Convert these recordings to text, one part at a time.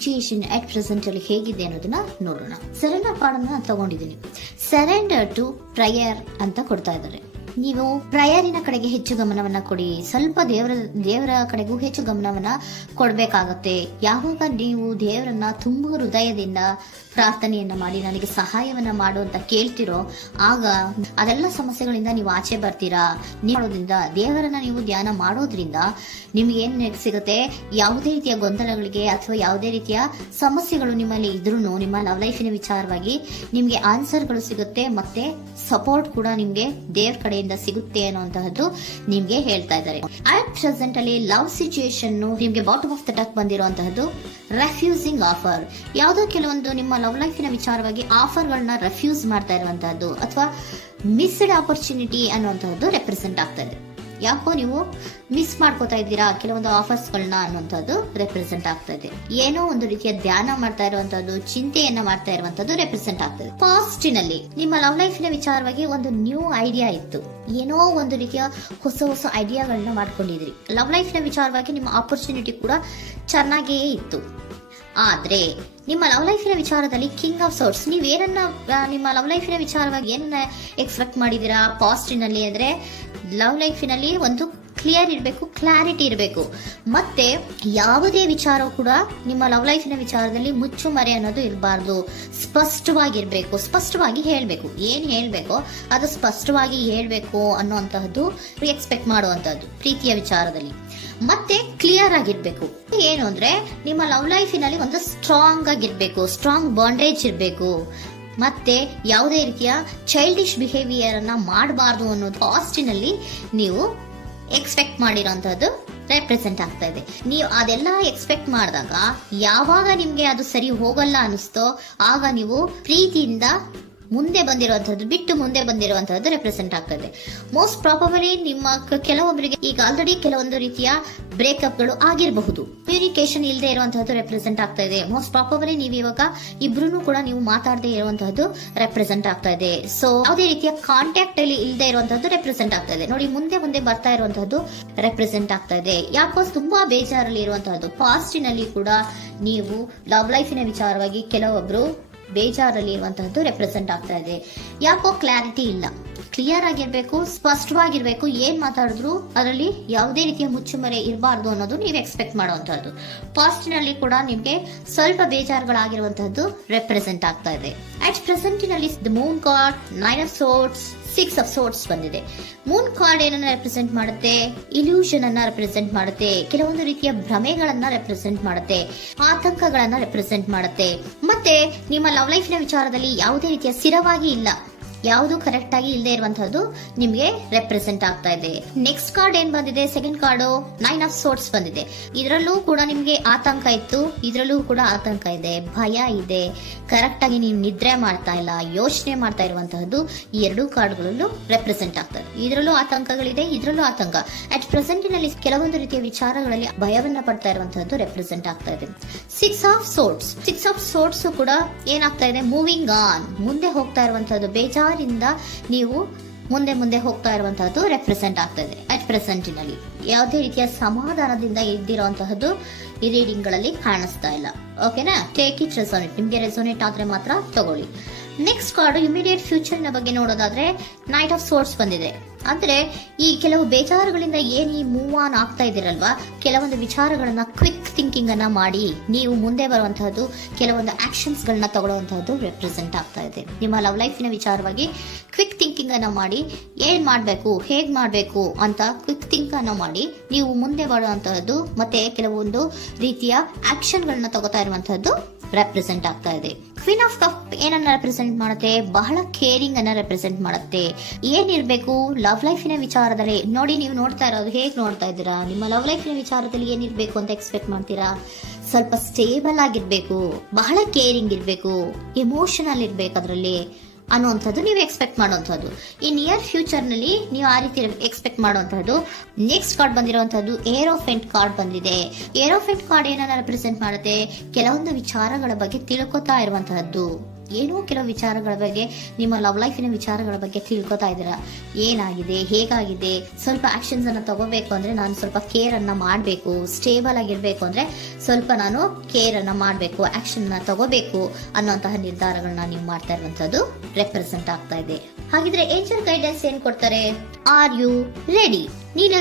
Situation at present ಅಲ್ಲಿ ಹೇಗಿದೆ ಅನ್ನೋದನ್ನ ನೋಡೋಣ. ಸರೆಂಡರ್ ಕಾರ್ಡ್ ಅನ್ನ ತಗೊಂಡಿದ್ದೀನಿ. ಸರೆಂಡರ್ ಟು ಪ್ರಯರ್ ಅಂತ ಕೊಡ್ತಾ ಇದ್ದಾರೆ. ನೀವು ಪ್ರಯರಿನ ಕಡೆಗೆ ಹೆಚ್ಚು ಗಮನವನ್ನ ಕೊಡಿ, ಸ್ವಲ್ಪ ದೇವರ ಕಡೆಗೂ ಹೆಚ್ಚು ಗಮನವನ್ನ ಕೊಡ್ಬೇಕಾಗತ್ತೆ. ಯಾವಾಗ ನೀವು ದೇವರನ್ನ ತುಂಬ ಹೃದಯದಿಂದ ಪ್ರಾರ್ಥನೆಯನ್ನ ಮಾಡಿ ನನಗೆ ಸಹಾಯವನ್ನ ಮಾಡು ಅಂತ ಕೇಳ್ತಿರೋ, ಆಗ ಅದೆಲ್ಲ ಸಮಸ್ಯೆಗಳಿಂದ ನೀವು ಆಚೆ ಬರ್ತೀರಾ. ಮಾಡೋದ್ರಿಂದ, ದೇವರನ್ನ ನೀವು ಧ್ಯಾನ ಮಾಡೋದ್ರಿಂದ ನಿಮ್ಗೆ ಏನ್ ಸಿಗುತ್ತೆ, ಯಾವುದೇ ರೀತಿಯ ಗೊಂದಲಗಳಿಗೆ ಅಥವಾ ಯಾವುದೇ ರೀತಿಯ ಸಮಸ್ಯೆಗಳು ನಿಮ್ಮಲ್ಲಿ ಇದ್ರೂ ನಿಮ್ಮ ಲವ್ ಲೈಫಿನ ವಿಚಾರವಾಗಿ ನಿಮ್ಗೆ ಆನ್ಸರ್ಗಳು ಸಿಗುತ್ತೆ, ಮತ್ತೆ ಸಪೋರ್ಟ್ ಕೂಡ ನಿಮ್ಗೆ ದೇವ್ರ ಕಡೆಯಿಂದ ಸಿಗುತ್ತೆ ಅನ್ನುವಂತಹದ್ದು ನಿಮ್ಗೆ ಹೇಳ್ತಾ ಇದ್ದಾರೆ. ಅಟ್ ಪ್ರೆಸೆಂಟ್ ಅಲ್ಲಿ ಲವ್ ಸಿಚುಯೇಷನ್ ನಿಮ್ಗೆ ಬಾಟಮ್ ಆಫ್ ದ ಟಕ್ ಬಂದಿರುವಂತಹದ್ದು ರೆಫ್ಯೂಸಿಂಗ್ ಆಫರ್. ಯಾವುದೋ ಕೆಲವೊಂದು ನಿಮ್ಮ ಲವ್ ಲೈಫಿನ ವಿಚಾರವಾಗಿ ಆಫರ್ಗಳನ್ನ ರೆಫ್ಯೂಸ್ ಮಾಡ್ತಾ ಇರುವಂತಹದ್ದು ಅಥವಾ ಮಿಸ್ಡ್ ಆಪರ್ಚುನಿಟಿ ಅನ್ನುವಂತಹದ್ದು ರೆಪ್ರೆಸೆಂಟ್ ಆಗ್ತಾ ಇದೆ. ಯಾಕೋ ನೀವು ಮಿಸ್ ಮಾಡ್ಕೋತಾ ಇದ್ದೀರಾ ಕೆಲವೊಂದು ಆಫರ್ಸ್ ಗಳನ್ನ ಅನ್ನುವಂಥದ್ದು ರೆಪ್ರೆಸೆಂಟ್ ಆಗ್ತಾ ಇದೆ. ಏನೋ ಒಂದು ರೀತಿಯ ಧ್ಯಾನ ಮಾಡ್ತಾ ಇರುವಂತದ್ದು, ಚಿಂತೆಯನ್ನ ಮಾಡ್ತಾ ಇರುವಂತದ್ದು ರೆಪ್ರೆಸೆಂಟ್ ಆಗ್ತದೆ. ಪಾಸ್ಟಿನಲ್ಲಿ ನಿಮ್ಮ ಲವ್ ಲೈಫಿನ ವಿಚಾರವಾಗಿ ಒಂದು ನ್ಯೂ ಐಡಿಯಾ ಇತ್ತು, ಏನೋ ಒಂದು ರೀತಿಯ ಹೊಸ ಐಡಿಯಾಗಳನ್ನ ಮಾಡ್ಕೊಂಡಿದ್ರಿ. ಲವ್ ಲೈಫಿನ ವಿಚಾರವಾಗಿ ನಿಮ್ಮ ಆಪರ್ಚುನಿಟಿ ಕೂಡ ಚೆನ್ನಾಗಿಯೇ ಇತ್ತು. ಆದ್ರೆ ನಿಮ್ಮ ಲವ್ ಲೈಫಿನ ವಿಚಾರದಲ್ಲಿ ಕಿಂಗ್ ಆಫ್ ಸೋರ್ಟ್ಸ್, ನೀವೇನನ್ನ ನಿಮ್ಮ ಲವ್ ಲೈಫಿನ ವಿಚಾರವಾಗಿ ಏನನ್ನ ಎಕ್ಸ್ಪೆಕ್ಟ್ ಮಾಡಿದೀರಾ ಪಾಸ್ಟಿನಲ್ಲಿ ಅಂದ್ರೆ, ಲವ್ ಲೈಫಿನಲ್ಲಿ ಒಂದು ಕ್ಲಿಯರ್ ಇರಬೇಕು, ಕ್ಲಾರಿಟಿ ಇರಬೇಕು, ಮತ್ತೆ ಯಾವುದೇ ವಿಚಾರ ಕೂಡ ನಿಮ್ಮ ಲವ್ ಲೈಫಿನ ವಿಚಾರದಲ್ಲಿ ಮುಚ್ಚುಮರೆ ಅನ್ನೋದು ಇರಬಾರ್ದು. ಸ್ಪಷ್ಟವಾಗಿರ್ಬೇಕು, ಸ್ಪಷ್ಟವಾಗಿ ಹೇಳ್ಬೇಕು, ಏನ್ ಹೇಳ್ಬೇಕೋ ಅದು ಸ್ಪಷ್ಟವಾಗಿ ಹೇಳ್ಬೇಕು ಅನ್ನುವಂತಹದ್ದು ಎಕ್ಸ್ಪೆಕ್ಟ್ ಮಾಡುವಂತಹದ್ದು ಪ್ರೀತಿಯ ವಿಚಾರದಲ್ಲಿ. ಮತ್ತೆ ಕ್ಲಿಯರ್ ಆಗಿರ್ಬೇಕು. ಏನು ಅಂದ್ರೆ ನಿಮ್ಮ ಲವ್ ಲೈಫಿನಲ್ಲಿ ಒಂದು ಸ್ಟ್ರಾಂಗ್ ಆಗಿರ್ಬೇಕು, ಸ್ಟ್ರಾಂಗ್ ಬಾಂಡೇಜ್ ಇರಬೇಕು, ಮತ್ತೆ ಯಾವುದೇ ರೀತಿಯ ಚೈಲ್ಡಿಶ್ ಬಿಹೇವಿಯರ್ ಅನ್ನ ಮಾಡಬಾರ್ದು ಅನ್ನೋದು ಪಾಸ್ಟಿನಲ್ಲಿ ನೀವು ಎಕ್ಸ್ಪೆಕ್ಟ್ ಮಾಡಿರೋಂಥದ್ದು ರೆಪ್ರೆಸೆಂಟ್ ಆಗ್ತಾ ಇದೆ. ನೀವು ಅದೆಲ್ಲ ಎಕ್ಸ್ಪೆಕ್ಟ್ ಮಾಡಿದಾಗ ಯಾವಾಗ ನಿಮ್ಗೆ ಅದು ಸರಿ ಹೋಗಲ್ಲ ಅನಿಸ್ತೋ ಆಗ ನೀವು ಪ್ರೀತಿಯಿಂದ ಮುಂದೆ ಬಂದಿರುವಂತಹದ್ದು ಬಿಟ್ಟು ಮುಂದೆ ಬಂದಿರುವಂತಹದ್ದು ರೆಪ್ರೆಸೆಂಟ್ ಆಗ್ತದೆ. ಮೋಸ್ಟ್ ಪ್ರಾಬಬಲಿ ನಿಮ್ಮ ಕೆಲವೊಬ್ಬರಿಗೆ ಈಗ ಆಲ್ರೆಡಿ ಕೆಲವೊಂದು ರೀತಿಯ ಬ್ರೇಕಪ್ ಗಳು ಆಗಿರಬಹುದು, ಕಮ್ಯುನಿಕೇಶನ್ ಇಲ್ಲದೆ ಇರುವಂತಹದ್ದು ರೆಪ್ರೆಸೆಂಟ್ ಆಗ್ತಾ ಇದೆ. ಮೋಸ್ಟ್ ಪ್ರಾಬಬಲಿ ನೀವು ಇವಾಗ ಇಬ್ರು ಕೂಡ ನೀವು ಮಾತಾಡದೆ ಇರುವಂತಹದ್ದು ರೆಪ್ರೆಸೆಂಟ್ ಆಗ್ತಾ ಇದೆ. ಸೊ ಯಾವುದೇ ರೀತಿಯ ಕಾಂಟ್ಯಾಕ್ಟ್ ಅಲ್ಲಿ ಇಲ್ಲದೆ ಇರುವಂತಹದ್ದು ರೆಪ್ರೆಸೆಂಟ್ ಆಗ್ತಾ ಇದೆ. ನೋಡಿ, ಮುಂದೆ ಬರ್ತಾ ಇರುವಂತಹದ್ದು ರೆಪ್ರೆಸೆಂಟ್ ಆಗ್ತಾ ಇದೆ. ಯಾಕೋ ತುಂಬಾ ಬೇಜಾರಲ್ಲಿ ಇರುವಂತಹದ್ದು. ಪಾಸ್ಟಿನಲ್ಲಿ ಕೂಡ ನೀವು ಲವ್ ಲೈಫಿನ ವಿಚಾರವಾಗಿ ಕೆಲವೊಬ್ರು ಬೇಜಾರಲ್ಲಿ ಇರುವಂತಹದ್ದು ರೆಪ್ರೆಸೆಂಟ್ ಆಗ್ತಾ ಇದೆ. ಯಾಕೋ ಕ್ಲಾರಿಟಿ ಇಲ್ಲ, ಕ್ಲಿಯರ್ ಆಗಿರ್ಬೇಕು, ಸ್ಪಷ್ಟವಾಗಿರ್ಬೇಕು, ಏನ್ ಮಾತಾಡಿದ್ರು ಅದರಲ್ಲಿ ಯಾವುದೇ ರೀತಿಯ ಮುಚ್ಚುಮರೆ ಇರಬಾರ್ದು ಅನ್ನೋದು ನೀವು ಎಕ್ಸ್ಪೆಕ್ಟ್ ಮಾಡುವಂತಹದ್ದು. ಪಾಸ್ಟಿನಲ್ಲಿ ಕೂಡ ನಿಮ್ಗೆ ಸ್ವಲ್ಪ ಬೇಜಾರುಗಳಾಗಿರುವಂತಹದ್ದು ರೆಪ್ರೆಸೆಂಟ್ ಆಗ್ತಾ ಇದೆ. ಅಟ್ ಪ್ರೆಸೆಂಟಿನಲ್ಲಿ the moon card, 9 of swords, 6 of swords ಬಂದಿದೆ. ಮೂನ್ ಕಾರ್ಡ್ ಏನನ್ನ ರೆಪ್ರೆಸೆಂಟ್ ಮಾಡುತ್ತೆ? ಇಲ್ಯೂಷನ್ ಅನ್ನ ರೆಪ್ರೆಸೆಂಟ್ ಮಾಡುತ್ತೆ, ಕೆಲವೊಂದು ರೀತಿಯ ಭ್ರಮೆಗಳನ್ನ ರೆಪ್ರೆಸೆಂಟ್ ಮಾಡುತ್ತೆ, ಆತಂಕಗಳನ್ನ ರೆಪ್ರೆಸೆಂಟ್ ಮಾಡುತ್ತೆ. ಮತ್ತೆ ನಿಮ್ಮ ಲವ್ ಲೈಫಿನ ವಿಚಾರದಲ್ಲಿ ಯಾವುದೇ ರೀತಿಯ ಸ್ಥಿರವಾಗಿ ಇಲ್ಲ, ಯಾವುದು ಕರೆಕ್ಟ್ ಆಗಿ ಇಲ್ಲದೆ ಇರುವಂತಹದ್ದು ನಿಮ್ಗೆ ರೆಪ್ರೆಸೆಂಟ್ ಆಗ್ತಾ ಇದೆ. ನೆಕ್ಸ್ಟ್ ಕಾರ್ಡ್ ಏನ್ ಬಂದಿದೆ? ಸೆಕೆಂಡ್ ಕಾರ್ಡ್ 9 of swords ಬಂದಿದೆ. ಇದರಲ್ಲೂ ಕೂಡ ನಿಮ್ಗೆ ಆತಂಕ ಇತ್ತು, ಇದರಲ್ಲೂ ಕೂಡ ಆತಂಕ ಇದೆ, ಭಯ ಇದೆ, ಕರೆಕ್ಟ್ ಆಗಿ ನೀವು ನಿದ್ರೆ ಮಾಡ್ತಾ ಇಲ್ಲ, ಯೋಚನೆ ಮಾಡ್ತಾ ಇರುವಂತಹದ್ದು ಈ ಎರಡೂ ಕಾರ್ಡ್ಗಳಲ್ಲೂ ರೆಪ್ರೆಸೆಂಟ್ ಆಗ್ತದೆ. ಇದರಲ್ಲೂ ಆತಂಕಗಳಿದೆ, ಇದರಲ್ಲೂ ಆತಂಕ. ಅಟ್ ಪ್ರೆಸೆಂಟಿನಲ್ಲಿ ಕೆಲವೊಂದು ರೀತಿಯ ವಿಚಾರಗಳಲ್ಲಿ ಭಯವನ್ನ ಪಡ್ತಾ ಇರುವಂತಹದ್ದು ರೆಪ್ರೆಸೆಂಟ್ ಆಗ್ತಾ ಇದೆ. 6 of swords, 6 of swords ಕೂಡ ಏನಾಗ್ತಾ ಇದೆ? ಮೂವಿಂಗ್ ಆನ್, ಮುಂದೆ ಹೋಗ್ತಾ ಇರುವಂತಹದ್ದು, ಬೇಜಾರಿಂದ ನೀವು ಮುಂದೆ ಹೋಗ್ತಾ ಇರುವಂತಹದ್ದು ರೆಪ್ರೆಸೆಂಟ್ ಆಗ್ತದೆ. ಅಟ್ ಪ್ರೆಸೆಂಟಿನಲ್ಲಿ ಯಾವುದೇ ರೀತಿಯ ಸಮಾಧಾನದಿಂದ ಇದ್ದಿರುವಂತಹದ್ದು ಈ ರೀಡಿಂಗ್ ಗಳಲ್ಲಿ ಕಾಣಿಸ್ತಾ ಇಲ್ಲ. ಓಕೆನಾ? ಟೇಕ್ ಇಟ್ ರೆಸೋನೇಟ್, ನಿಮ್ಗೆ ರೆಸೋನೇಟ್ ಆದ್ರೆ ಮಾತ್ರ ತಗೊಳ್ಳಿ. ನೆಕ್ಸ್ಟ್ ಕಾರ್ಡ್ ಇಮಿಡಿಯೇಟ್ ಫ್ಯೂಚರ್ ನ ಬಗ್ಗೆ ನೋಡೋದಾದ್ರೆ ನೈಟ್ ಆಫ್ ಸೋರ್ಟ್ಸ್ ಬಂದಿದೆ. ಅಂದ್ರೆ ಈ ಕೆಲವು ಬೇಜಾರುಗಳಿಂದ ಏನ್ ಈ ಮೂವ್ ಆನ್ ಆಗ್ತಾ ಇದ್ದೀರಲ್ವಾ, ಕೆಲವೊಂದು ವಿಚಾರಗಳನ್ನ ಕ್ವಿಕ್ ಥಿಂಕಿಂಗ್ ಅನ್ನ ಮಾಡಿ ನೀವು ಮುಂದೆ ಬರುವಂತಹದ್ದು, ಕೆಲವೊಂದು ಆಕ್ಷನ್ಸ್ ಗಳನ್ನ ತಗೊಳ್ಳುವಂತಹದ್ದು ರೆಪ್ರೆಸೆಂಟ್ ಆಗ್ತಾ ಇದೆ. ನಿಮ್ಮ ಲವ್ ಲೈಫಿನ ವಿಚಾರವಾಗಿ ಕ್ವಿಕ್ ಥಿಂಕಿಂಗ್ ಅನ್ನ ಮಾಡಿ ಏನ್ ಮಾಡ್ಬೇಕು, ಹೇಗ್ ಮಾಡ್ಬೇಕು ಅಂತ ಕ್ವಿಕ್ ಥಿಂಕ್ ಅನ್ನ ಮಾಡಿ ನೀವು ಮುಂದೆ ಬರುವಂತಹದ್ದು, ಮತ್ತೆ ಕೆಲವೊಂದು ರೀತಿಯ ಆಕ್ಷನ್ ಗಳನ್ನ ತಗೋತಾ ಇರುವಂತಹದ್ದು ರೆಪ್ರೆಸೆಂಟ್ ಆಗ್ತಾ ಇದೆ. ಕ್ವೀನ್ ಆಫ್ ಕಪ್ ಏನನ್ನ ರೆಪ್ರೆಸೆಂಟ್ ಮಾಡುತ್ತೆ? ಬಹಳ ಕೇರಿಂಗ್ ಅನ್ನ ರೆಪ್ರೆಸೆಂಟ್ ಮಾಡುತ್ತೆ. ಏನಿರ್ಬೇಕು ಲವ್ ಲೈಫಿನ ವಿಚಾರದಲ್ಲಿ? ನೋಡಿ, ನೀವು ನೋಡ್ತಾ ಇರೋದು ಹೇಗ್ ನೋಡ್ತಾ ಇದ್ದೀರಾ? ನಿಮ್ಮ ಲವ್ ಲೈಫಿನ ವಿಚಾರದಲ್ಲಿ ಏನಿರ್ಬೇಕು ಅಂತ ಎಕ್ಸ್ಪೆಕ್ಟ್ ಮಾಡ್ತೀರಾ? ಸ್ವಲ್ಪ ಸ್ಟೇಬಲ್ ಆಗಿರ್ಬೇಕು, ಬಹಳ ಕೇರಿಂಗ್ ಇರ್ಬೇಕು, ಎಮೋಷನಲ್ ಇರ್ಬೇಕು ಅದರಲ್ಲಿ ಅನ್ನುವಂಥದ್ದು ನೀವು ಎಕ್ಸ್ಪೆಕ್ಟ್ ಮಾಡುವಂಥದ್ದು. ಈ ನಿಯರ್ ಫ್ಯೂಚರ್ ನಲ್ಲಿ ನೀವು ಆ ರೀತಿ ಎಕ್ಸ್ಪೆಕ್ಟ್ ಮಾಡುವಂತಹದ್ದು. ನೆಕ್ಸ್ಟ್ ಕಾರ್ಡ್ ಬಂದಿರುವಂತಹದ್ದು ಏರೋಫೆಂಟ್ ಕಾರ್ಡ್ ಬಂದಿದೆ. ಏರೋಫೆಂಟ್ ಕಾರ್ಡ್ ಏನನ್ನ ರೆಪ್ರೆಸೆಂಟ್ ಮಾಡುತ್ತೆ? ಕೆಲವೊಂದು ವಿಚಾರಗಳ ಬಗ್ಗೆ ತಿಳ್ಕೊತಾ ಇರುವಂತಹದ್ದು, ಏನೋ ಕೆಲವು ವಿಚಾರಗಳ ಬಗ್ಗೆ, ನಿಮ್ಮ ಲವ್ ಲೈಫಿನ ವಿಚಾರಗಳ ಬಗ್ಗೆ ತಿಳ್ಕೊತಾ ಇದ್ದೀರಾ. ಏನಾಗಿದೆ, ಹೇಗಾಗಿದೆ, ಸ್ವಲ್ಪ ಆಕ್ಷನ್ಸ್ ಅನ್ನ ತಗೋಬೇಕು ಅಂದ್ರೆ ನಾನು ಸ್ವಲ್ಪ ಕೇರ್ ಅನ್ನ ಮಾಡಬೇಕು, ಸ್ಟೇಬಲ್ ಆಗಿರ್ಬೇಕು ಅಂದ್ರೆ ಸ್ವಲ್ಪ ನಾನು ಕೇರ್ ಅನ್ನ ಮಾಡಬೇಕು, ಆಕ್ಷನ್ ಅನ್ನ ತಗೋಬೇಕು ಅನ್ನುವಂತಹ ನಿರ್ಧಾರಗಳನ್ನ ನೀವು ಮಾಡ್ತಾ ಇರುವಂತದ್ದು ರೆಪ್ರೆಸೆಂಟ್ ಆಗ್ತಾ ಇದೆ. ಹಾಗಿದ್ರೆ ಏಂಜಲ್ ಗೈಡೆನ್ಸ್ ಏನ್ ಕೊಡ್ತಾರೆ? Are you ready? ನೀನು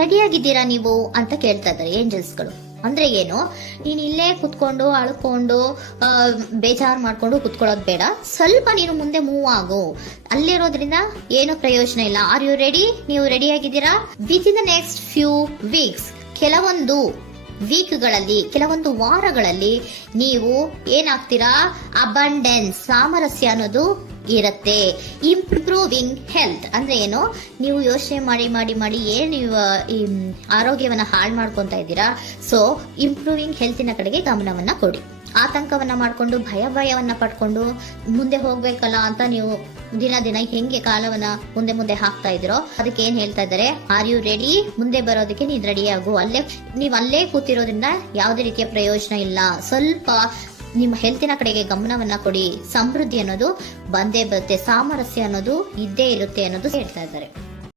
ರೆಡಿಯಾಗಿದ್ದೀರಾ ನೀವು ಅಂತ ಕೇಳ್ತಾ ಇದ್ದಾರೆ ಏಂಜಲ್ಸ್ಗಳು. ಅಂದ್ರೆ ಏನು, ನೀನ್ ಇಲ್ಲೇ ಕುತ್ಕೊಂಡು ಅಳ್ಕೊಂಡು ಬೇಜಾರು ಮಾಡ್ಕೊಂಡು ಕುತ್ಕೊಳ್ಳೋದು ಬೇಡ, ಸ್ವಲ್ಪ ನೀನು ಮುಂದೆ ಮೂವ್ ಆಗು. ಅಲ್ಲಿರೋದ್ರಿಂದ ಏನು ಪ್ರಯೋಜನ ಇಲ್ಲ. Are you ready? ನೀವು ರೆಡಿ ಆಗಿದ್ದೀರಾ? With in the next few weeks, ಕೆಲವೊಂದು ವೀಕ್ಗಳಲ್ಲಿ, ಕೆಲವೊಂದು ವಾರಗಳಲ್ಲಿ ನೀವು ಏನಾಗ್ತೀರಾ? ಅಬಂಡೆನ್ಸ್, ಸಾಮರಸ್ಯ ಅನ್ನೋದು ಇರುತ್ತೆ. ಇಂಪ್ರೂವಿಂಗ್ ಹೆಲ್ತ್ ಅಂದ್ರೆ ಏನು, ನೀವು ಯೋಚನೆ ಮಾಡಿ ಮಾಡಿ ಮಾಡಿ ಏನ್ ನೀವು ಈ ಆರೋಗ್ಯವನ್ನ ಹಾಳು ಮಾಡ್ಕೊಂತ ಇದ್ದೀರಾ. ಸೊ ಇಂಪ್ರೂವಿಂಗ್ ಹೆಲ್ತಿನ ಕಡೆಗೆ ಗಮನವನ್ನ ಕೊಡಿ. ಆತಂಕವನ್ನ ಮಾಡ್ಕೊಂಡು ಭಯವನ್ನ ಪಡ್ಕೊಂಡು ಮುಂದೆ ಹೋಗ್ಬೇಕಲ್ಲ ಅಂತ ನೀವು ದಿನ ದಿನ ಹೆಂಗೆ ಕಾಲವನ್ನ ಮುಂದೆ ಹಾಕ್ತಾ ಇದ್ದೀರೋ ಅದಕ್ಕೆ ಏನ್ ಹೇಳ್ತಾ ಇದ್ದಾರೆ? Are you ready? ಮುಂದೆ ಬರೋದಕ್ಕೆ ನೀನ್ ರೆಡಿ ಆಗು. ನೀವ್ ಅಲ್ಲೇ ಕೂತಿರೋದ್ರಿಂದ ಯಾವುದೇ ರೀತಿಯ ಪ್ರಯೋಜನ ಇಲ್ಲ. ಸ್ವಲ್ಪ ನಿಮ್ಮ ಹೆಲ್ತಿನ ಕಡೆಗೆ ಗಮನವನ್ನ ಕೊಡಿ. ಸಮೃದ್ಧಿ ಅನ್ನೋದು ಬಂದೇ ಬರುತ್ತೆ, ಸಾಮರಸ್ಯ ಅನ್ನೋದು ಇದ್ದೇ ಇರುತ್ತೆ ಅನ್ನೋದು ಹೇಳ್ತಾ ಇದ್ದಾರೆ.